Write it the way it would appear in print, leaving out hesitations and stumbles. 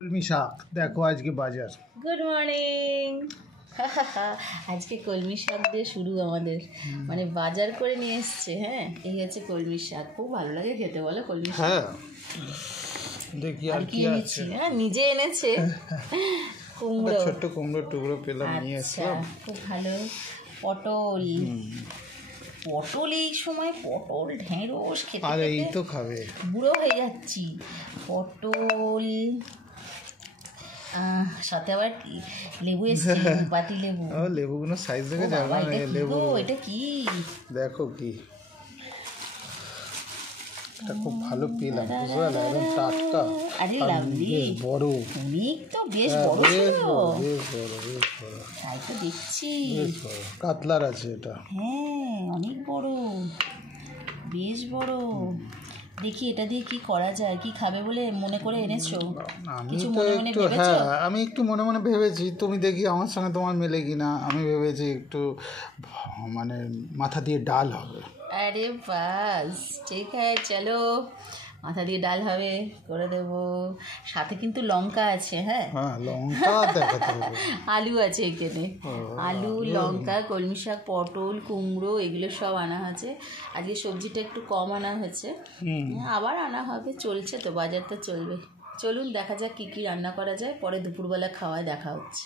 কলমি শাক দেখো আজকে বাজার। Good morning. আজকে কলমি শাক দিয়ে শুরু আমাদের, মানে বাজার করে নিয়ে এসছে। হ্যাঁ, এই হচ্ছে কলমি শাক, খুব ভালো লাগে খেতে, বলো কলমি শাক। হ্যাঁ, দেখি আর কি এনেছি। হ্যাঁ, নিজে এনেছে কুমড়ো, ছোট্ট কুমড়োর টুকরো পেলাম, নিয়ে এসেছিলাম। খুব ভালো। পটল, পটল এই সময় পটল ঢেঁড়স খেতে আর এই তো খাবে, বুড়ো হয়ে যাচ্ছি। পটল, সাথে আবার লেবু এসছে, পাতি লেবু। লেবুগুলো সাইজ দেখে যাবে না, লেবু এটা কি দেখো কি, এটা খুব ভালো পেলাম, বুঝতে পারলে, একদম টাটকা। আরে লাভলি, বেশ বড়, অনেক তো, বেশ বড় বেশ ছিল। বড়, বেশ বড়, বেশ বড়, তাই তো দেখছি। বেশ বড়, কাতলার আছে এটা। হ্যাঁ, অনেক বড়, বেশ বড়। দেখি এটা দিয়ে কি করা যায়, কি খাবে বলে মনে করে এনেছো? কিছু মনে মনে ভেবেছো? হ্যাঁ, আমি একটু মনে মনে ভেবেছি, তুমি দেখি আমার সঙ্গে তোমার মেলে কিনা। আমি ভেবেছি একটু মানে মাথা দিয়ে ডাল হবে। আরে বাস, ঠিক আছে, চলো মাথা দিয়ে ডাল হবে, করে দেবো। সাথে কিন্তু লঙ্কা আছে। হ্যাঁ, লঙ্কা দেখাতে হবে। আলু আছে এখানে, আলু, লঙ্কা, কলমি শাক, পটল, কুমড়ো, এগুলো সব আনা হয়েছে। আজকে সবজিটা একটু কম আনা হয়েছে, আবার আনা হবে, চলছে তো, বাজার তো চলবে। চলুন দেখা যাক কী কী রান্না করা যায়, পরে দুপুরবেলা খাওয়ায় দেখা হচ্ছে।